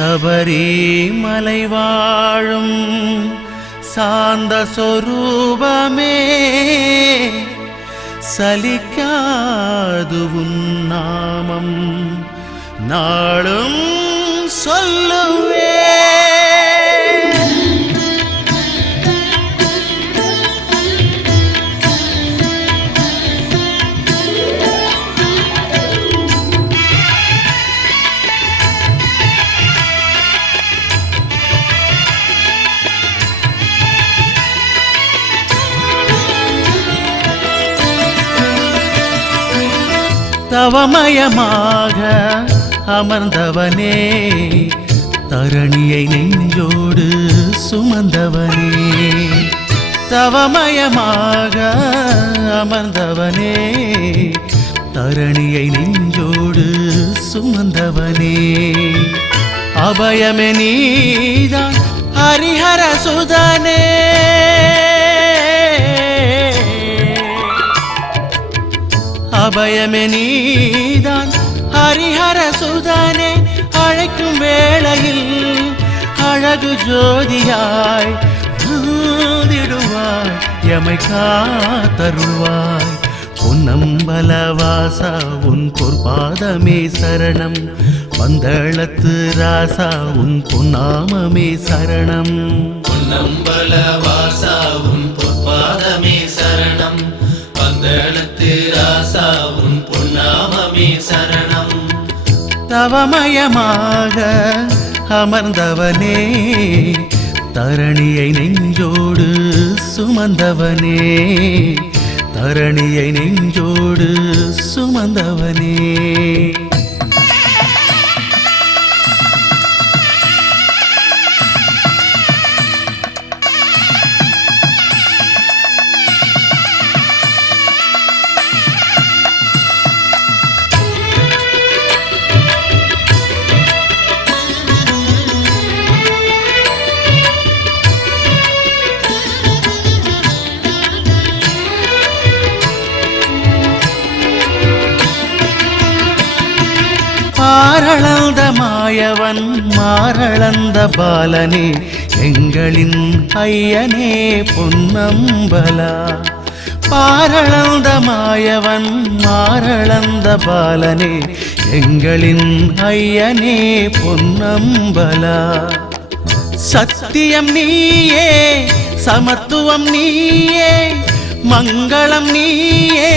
சபரிமலை வாழும் சாந்த சொரூபமே சலிக்காது உன் நாமம் நாளும் சொல்லுவே. தவமயமாக அமர்ந்தவனே தரணியை நெஞ்சோடு சுமந்தவனே, தவமயமாக அமர்ந்தவனே தரணியை நெஞ்சோடு சுமந்தவனே, அபயமே நீதான் ஹரிஹர சுதனே, அபயமே நீதான் ஹரிஹர சுதனே, அழைக்கும் வேளையில் அழகு ஜோதியாய் ஊதிடுவாய் எமை காத்தருள்வாய். பொன்னம்பலவாசா உன் பொற்பாதமே சரணம், பந்தளத்து ராசா உன் பொன்னாமமே சரணம். பொன்னம்பலவாசா உன் பொற்பாதமே சரணம், பந்தளத்து ராசா உன் பொன்னாமமே சரணம். தவமயமாக அமர்ந்தவனே தரணியை நெஞ்சோடு சுமந்தவனே, தரணியை நெஞ்சோடு சுமந்தவனே. மாரளந்த மாயவன் மாரளந்த பாலனே எங்களின் ஐயனே பொன்னம்பலா, மாரளந்த மாயவன் மாரளந்த பாலனே எங்களின் ஐயனே பொன்னம்பலா. சத்தியம் நீயே சமத்துவம் நீயே மங்களம் நீயே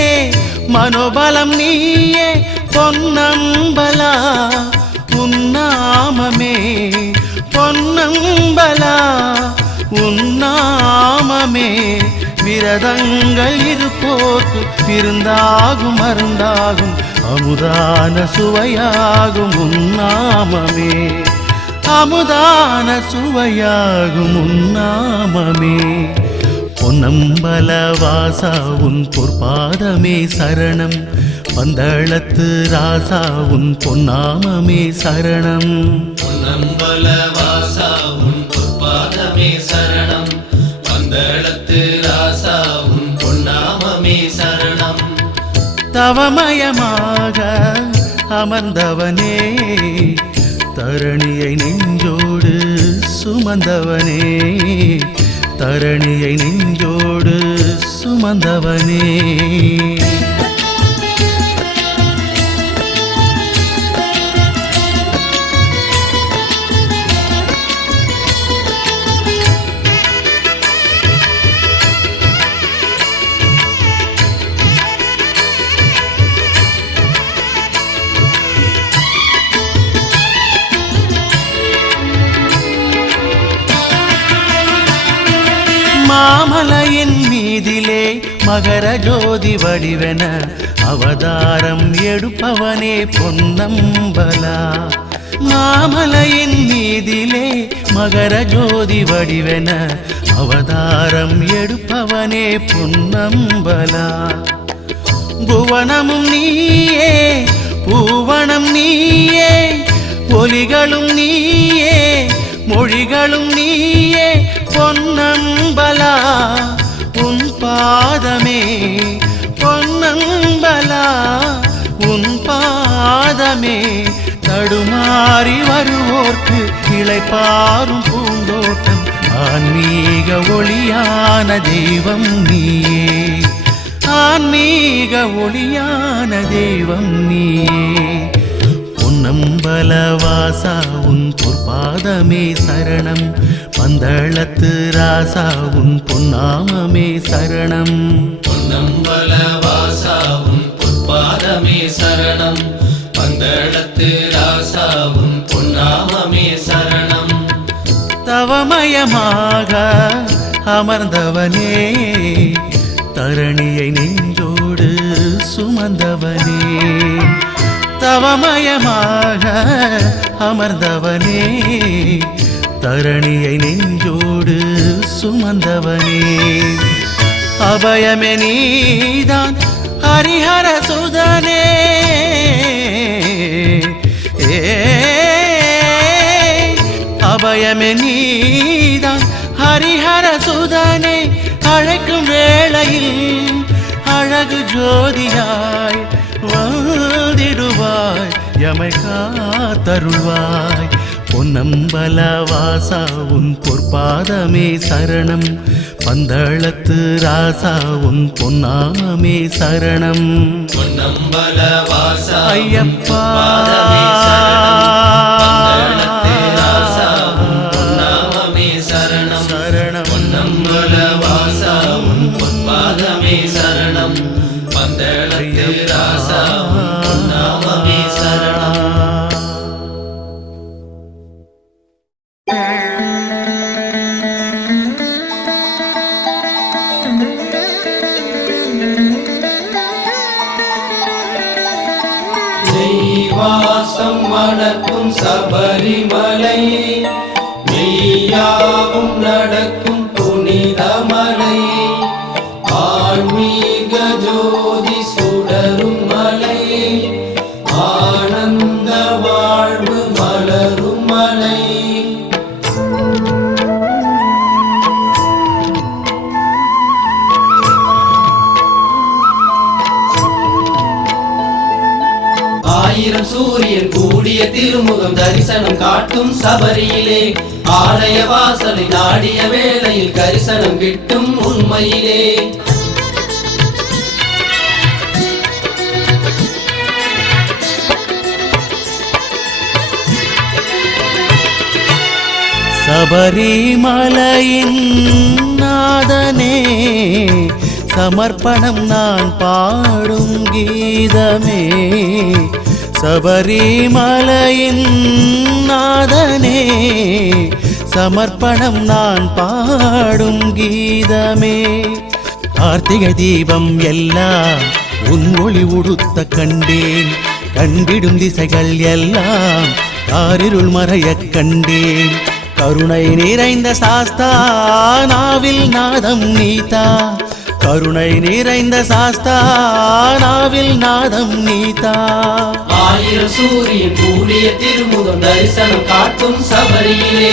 மனோபலம் நீயே பொன்னம்பலா, உன்னாமமே பொன்னம்பலா, உன்னாமமே விரதங்கள் இருப்போர்க்கு விருந்தாகும் மருந்தாகும் அமுதான சுவையாகும் உன்னாமமே, அமுதான சுவையாகும் உன்னாமமே. பொன்னம்பலவாசா உன் பொற்பாதமே சரணம், பந்தளத்து ராசா உன் பொன்னாமமே சரணம். பொன்னம்பலவாசா உன் பொற்பாதமே சரணம், பந்தளத்து ராசா உன் பொன்னாமமே சரணம். தவமயமாக அமர்ந்தவனே தரணியை நெஞ்சோடு சுமந்தவனே, தரணியை நெஞ்சோடு சுமந்தவனே. மாமலையின் மீதிலே மகர ஜோதி வடிவென அவதாரம் எடுப்பவனே பொன்னம்பலா, மாமலையின் மீதிலே மகர ஜோதி வடிவென அவதாரம் எடுப்பவனே பொன்னம்பலா. புவனமும் நீயே பூவனம் நீயே ஒலிகளும் நீயே மொழிகளும் நீயே பொன்னம்பலா, உன் பாதமே பொன்னம்பலா, உன் பாதமே தடுமாறி வருவோர்க்கு இளைப்பாறும் பூந்தோட்டம் ஆன்மீக ஒளியான தெய்வம் நீயே ஆன்மீக ஒளியான தெய்வம் நீயே பொன்னம்பலவாசா உன் பொற்பாதமே சரணம் பந்தளத்து ராசா உன் பொன்னாமமே சரணம் பொன்னம்பலவாசா உன் பொற்பாதமே சரணம் பந்தளத்து ராசா உன் பொன்னாமமே சரணம் தவமயமாக அமர்ந்தவனே தரணியை நெஞ்சோடு சுமந்தவனே தவமயமாக அமர்ந்தவனே தரணியை நெஞ்சோடு சுமந்தவனே அபயமே நீதான் ஹரிஹர சுதனே அபயமே நீதான் ஹரிஹர சுதனே அழைக்கும் வேளையில் அழகு ஜோதியாய் வாழ்ந்திடுவாய் எமை காத்தருள்வாய் பொன்னம்பலவாசா உன் பொற்பாதமே சரணம் பந்தளத்து ராசா உன் பொன்னாமமே சரணம் பொன்னம்பலவாசா ஐயப்பா சரணம் பொன்னம்பலவாசா உன் பொற்பாதமே சரணம் பந்தளத்து ராசா உன் பொன்னாமமே சரணம் நெய்வாசம் மணக்கும் சபரிமலை மெய்யாவும் நடக்கும் புனிதமலை ஆன்மீக ஜோதி சுடரும் மலை ஆனந்த வாழ்வு மலரும் மலை ஆயிரம் சூரியன் கூடிய திருமுகம் தரிசனம் காட்டும் சபரியிலே ஆலய வாசலை நாடிய வேளையில் கரிசனம் கிட்டும் உண்மையிலே சபரிமலையின் நாதனே சமர்ப்பணம் நான் பாடும் கீதமே சபரிமலையின் நாதனே சமர்ப்பணம் நான் பாடும் கீதமே கார்த்திகை தீபம் எல்லாம் உன் ஒளி உடுத்த கண்டேன் கண்டிடும் திசைகள் எல்லாம் காரிருள் மறையக் கண்டேன் கருணை நிறைந்த சாஸ்தா நாவில் நாதம் நீதா கருணை நிறைந்த சாஸ்தா நாவில் நாதம் நீதா ஆயிரம் சூரியன் கூடிய திருமுகம் தரிசனம் காட்டும் சபரியிலே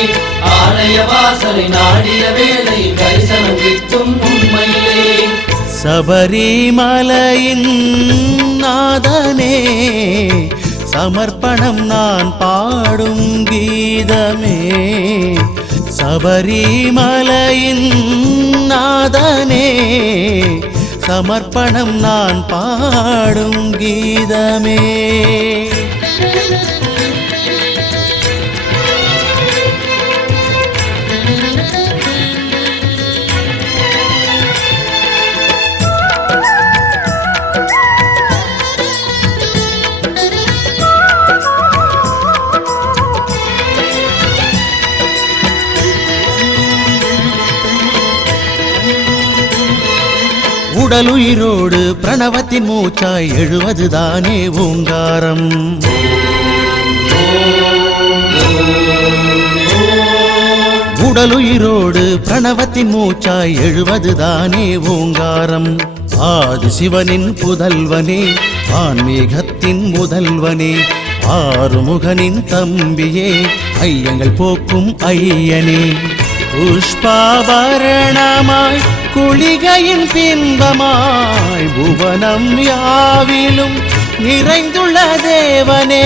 ஆலய வாசலை நாடிய வேளையில் தரிசனம் கிட்டும் உண்மையிலே சபரிமலையின் நாதனே சமர்ப்பணம் நான் பாடும் கீதமே சபரிமலையின் நாதனே சமர்ப்பணம் நான் பாடும் கீதமே உடலுயிரோடு பிரணவத்தின் மூச்சாய் எழுவதுதானே ஓங்காரம் உடலுயிரோடு பிரணவத்தின் மூச்சாய் எழுவதுதானே ஓங்காரம் ஆதி சிவனின் புதல்வனே ஆன்மீகத்தின் முதல்வனே ஆறுமுகனின் தம்பியே ஐயங்கள் போக்கும் ஐயனே புஷ்பாபரணமாய் குளிகையின் பின்பமாய் புவனம் யாவிலும் நிறைந்துள்ள தேவனே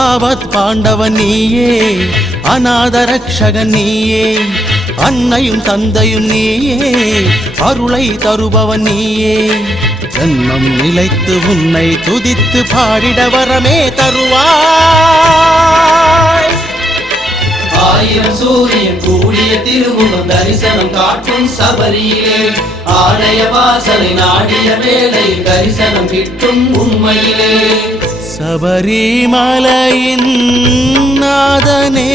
ஆபத் பாண்டவன் நீயே அநாத ரக்ஷகன் நீயே அன்னையும் தந்தையும் நீயே அருளை தருபவன் நீயே ஜன்மம் நிலைத்து உன்னை துதித்து பாடிட வரமே தருவாய் ஆயிரம் சூரியன் கூடிய திருமுகம் தரிசனம் காட்டும் சபரியிலே ஆலய வாசலை நாடிய வேளை தரிசனம் கிட்டும் உண்மையிலே சபரிமலையின் நாதனே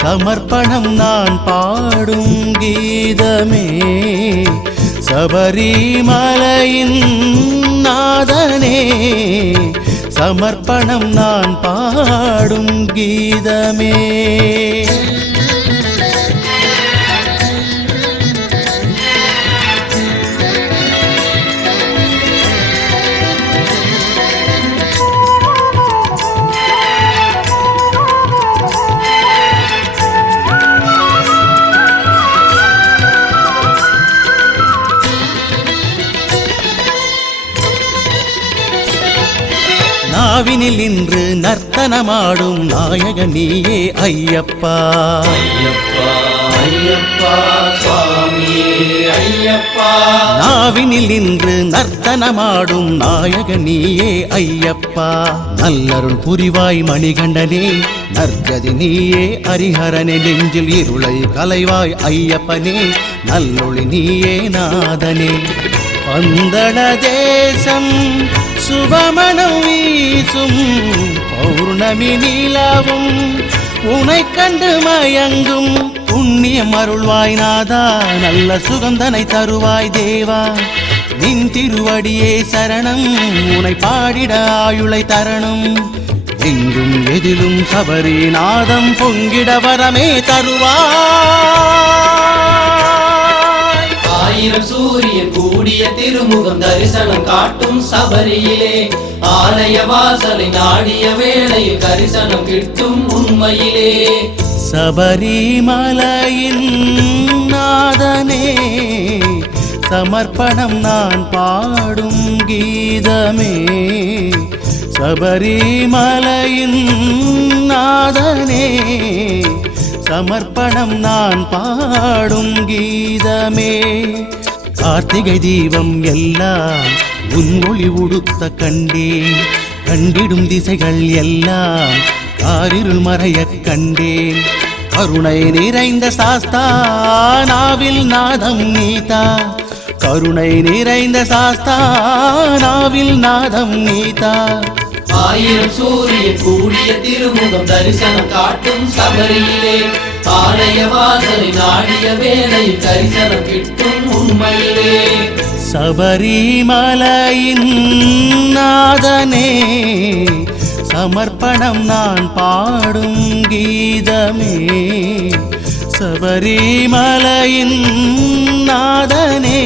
சமர்ப்பணம் நான் பாடும் கீதமே சபரிமலையின் நாதனே சமர்ப்பணம் நான் பாடும் கீதமே நாவினில் இன்று நர்த்தனமாடும் நாயக நீயே ஐயப்பா ஐயப்பா ஐயப்பா சுவாமியே ஐயப்பா நாவினில் இன்று நர்த்தனமாடும் நாயக நீயே ஐயப்பா நல்லருள் புரிவாய் மணிகண்டனே நற்கதி நீயே ஹரிஹரனே நெஞ்சில் இருளை கலைவாய் ஐயப்பனே நல்லொளி நீயே நாதனே பந்தள தேசம் சுபமனம் வீசும் பௌர்ணமி நிலவும் உனை கண்டு மயங்கும் புண்ணியம் அருள்வாய் நாதா நல்ல சுகந்தனை தருவாய் தேவா நின் திருவடியே சரணம் உனை பாடிட ஆயுளை தரணும் எங்கும் எதிலும் சபரிநாதம் பொங்கிட வரமே தருவாய் ஆயிரம் சூரியன் கூடிய திருமுகம் தரிசனம் காட்டும் சபரியிலே ஆலய வாசலை நாடிய வேளையில் தரிசனம் கிட்டும் உண்மையிலே சபரிமலையின் நாதனே சமர்ப்பணம் நான் பாடும் கீதமே சபரிமலையின் நாதனே சமர்ப்பணம் நான் பாடும் கீதமே கார்த்திகை தீபம் எல்லாம் உன் ஒளி உடுத்த கண்டேன் கண்டிடும் திசைகள் எல்லாம் காரிருள் மறையக் கண்டேன் கருணை நிறைந்த சாஸ்தா நாவில் நாதம் நீதா கருணை நிறைந்த சாஸ்தா நாவில் நாதம் நீதா ஆயிரம் சூரியன் கூடிய திருமுகம் தரிசனம் காட்டும் சபரியிலே ஆலய வாசலை நாடிய வேளையில் தரிசனம் கிட்டும் உண்மையிலே சபரிமலையின் நாதனே சமர்ப்பணம் நான் பாடும் கீதமே சபரிமலையின் நாதனே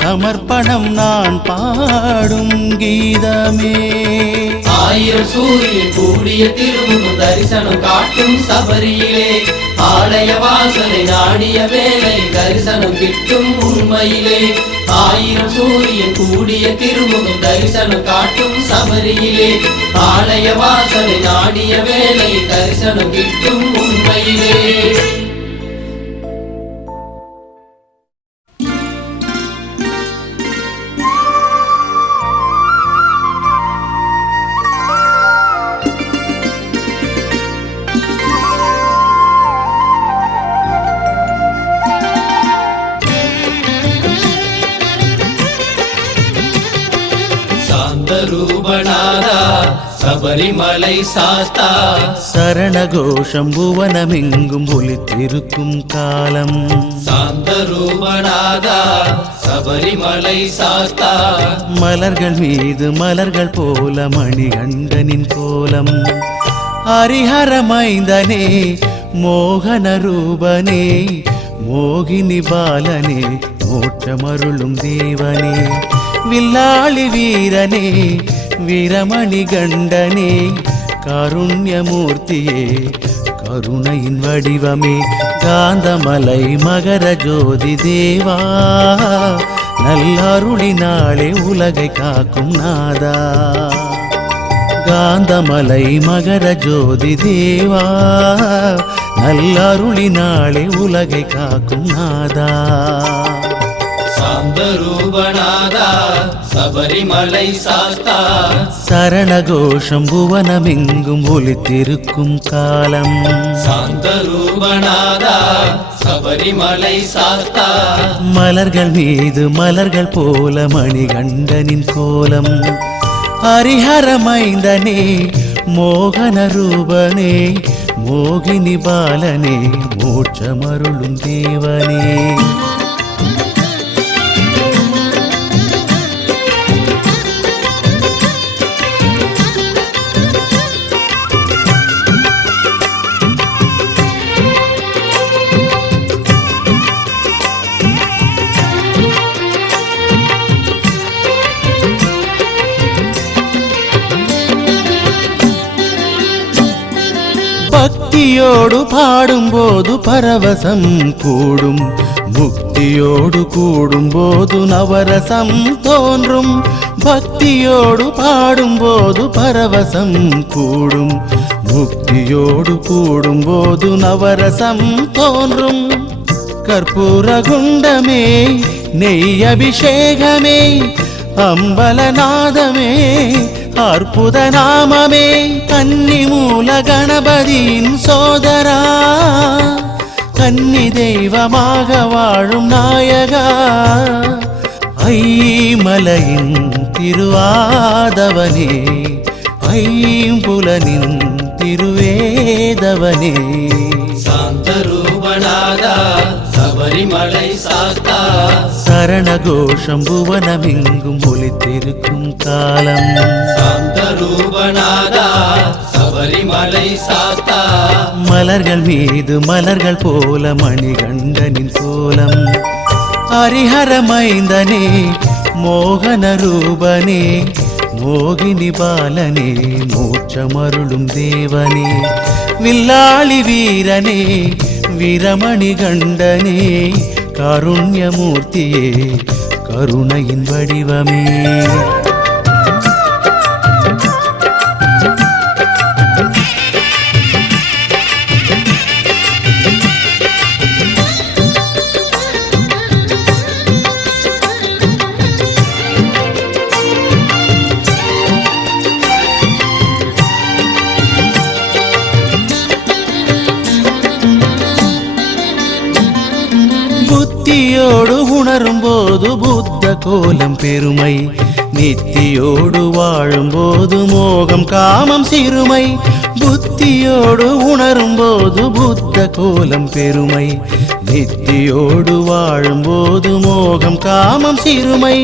சமர்ப்பணம் நான் பாடும் கீதமே ஆயிரம் சூரியன் கூடிய திருமுகம் தரிசனம் காட்டும் சபரியிலே ஆலய வாசலை நாடிய வேளை தரிசனம் கிட்டும் உண்மையிலே ஆயிரம் சூரியன் கூடிய திருமுகம் தரிசனம் காட்டும் சபரியிலே ஆலய வாசலை நாடிய வேளை தரிசனம் கிட்டும் உண்மையிலே ரூபநாதா சபரிமலை சாஸ்தா சரணகோஷம் புவனமெங்கும் ஒலித்திருக்கும் காலம் சாந்த ரூபநாதா சபரிமலை சாஸ்தா மலர்கள் மீது மலர்கள் போல மணிகண்டனின் கோலம் ஹரிஹரமைந்தனே மோகன ரூபனே மோகினி பாலனே மோட்சமருளும் தேவனே வில்லாளி வீரனே வீரமணி கண்டனே காருண்யமூர்த்தியே கருணையின் வடிவமே காந்தமலை மகர ஜோதி தேவா நல்லருளினாலே உலகை காக்கும் நாதா. காந்தமலை மகர ஜோதி தேவா, நல்லருளினாலே உலகை காக்கும் நாதா. சாந்தரூபநாதா சபரிமலை சாஸ்தா, சரணகோஷம் புவனமெங்கும் ஒலித்திருக்கும் காலம். சாந்தரூபநாதா சபரிமலை சாஸ்தா, மலர்கள் மீது மலர்கள் போல மணிகண்டனின் கோலம். ஹரிஹரமைந்தனே மோகன ரூபனே, மோகினி பாலனே, மோட்சமருளும் தேவனே. பக்தியோடு பாடும்போது பரவசம் கூடும், முக்தியோடு கூடும்போது நவரசம் தோன்றும். பக்தியோடு பாடும்போது பரவசம் கூடும், முக்தியோடு கூடும்போது நவரசம் தோன்றும். கற்பூர குண்டமே, நெய் அபிஷேகமே, அம்பலநாதமே, அற்புத நாமமே, கன்னி மூல கணபதியின் சோதரா, கன்னி தெய்வமாக வாழும் நாயகா. ஐமலையின் திருவாதவனே, ஐம்புலனின் திருவேதவனே. சாந்தரூபநாதா சபரிமலை சாஸ்தா, சரணகோஷம் புவனமெங்கும் ஒலித்திருக்கும் காலம். சாந்தரூபநாதா சபரிமலை சாஸ்தா, மலர்கள் மீது மலர்கள் போல மணிகண்டனின் கோலம். ஹரிஹரமைந்தனே மோகன ரூபனே, மோகினி பாலனே, மோட்சமருளும் தேவனே. வில்லாளி வீரனே, வீரமணி கண்டனே, காருண்யமூர்த்தியே, கருணையின் வடிவமே. புத்தியோடு உணரும் போது புத்த கோலம் பெருமை, நித்தியோடு வாழும்போது மோகம் காமம் சிறுமை. புத்தியோடு உணரும் போது புத்த கோலம் பெருமை, நித்தியோடு வாழும்போது மோகம் காமம் சிறுமை.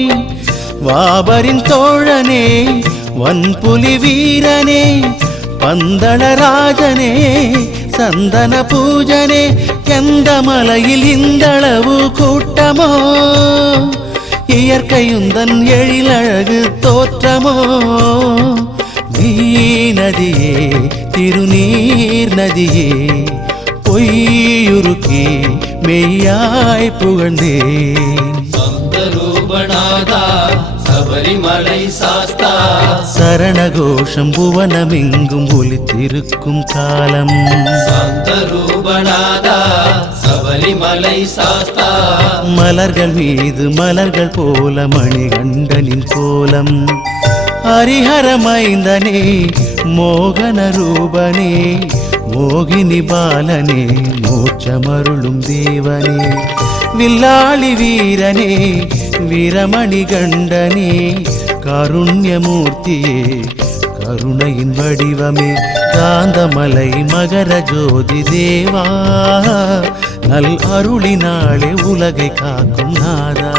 வாபரின் தோழனே, வன்புலி வீரனே, பந்தளராஜனே, சந்தன பூஜனே. எந்த மலையில் இந்தளவு கூட்டமோ, இயற்கையுந்தன் எழிலழகு தோற்றமோ. நீ நதியே, திருநீர் நதியே, பொய்யுருக்கி மெய்யாய் புகழ்ந்தேன். சாந்தரூபநாதா சபரிமலை சாஸ்தா, சரணகோஷம் புவனமெங்கும் ஒலித்திருக்கும் காலம். சாந்தரூபநாதா சபரிமலை சாஸ்தா, மலர்கள் மீது மலர்கள் போல மணிகண்டனின் கோலம். ஹரிஹரமைந்தனே மோகன ரூபனே, மோகினி பாலனே, மோட்சமருளும் தேவனே. வில்லாளி வீரனே, வீரமணி கண்டனே, காருண்யமூர்த்தியே, கருணையின் வடிவமே. காந்தமலை மகர ஜோதி தேவா, நல் அருளினாலே உலகை காக்கும் நாதா.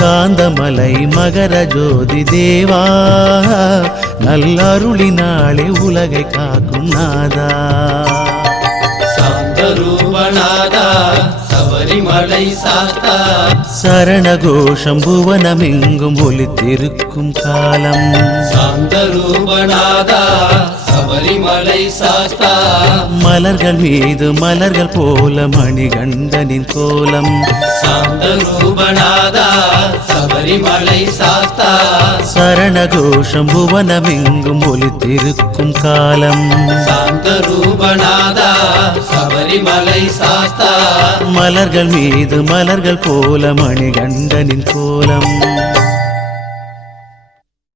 காந்தமலை மகர ஜோதி தேவா, நல் அருளினாலே உலகை காக்கும் நாதா. சாந்தரூபநாதா சபரி சபரிமலை சாஸ்தா சரணகோஷம் புவனமெங்கும் ஒலித்திருக்கும் காலம் சாந்த ரூபநாதா சபரிமலை சாஸ்தா மலர்கள் மீது மலர்கள் போல மணிகண்டனின் கோலம் சாந்த ரூபநாதா சபரிமலை சாஸ்தா சரணகோஷம் புவனமெங்கும் ஒலித்திருக்கும் காலம் சாந்த ரூபநாதா சபரிமலை சாஸ்தா மலர்கள் மீது மலர்கள் போல மணிகண்டனின் கோலம்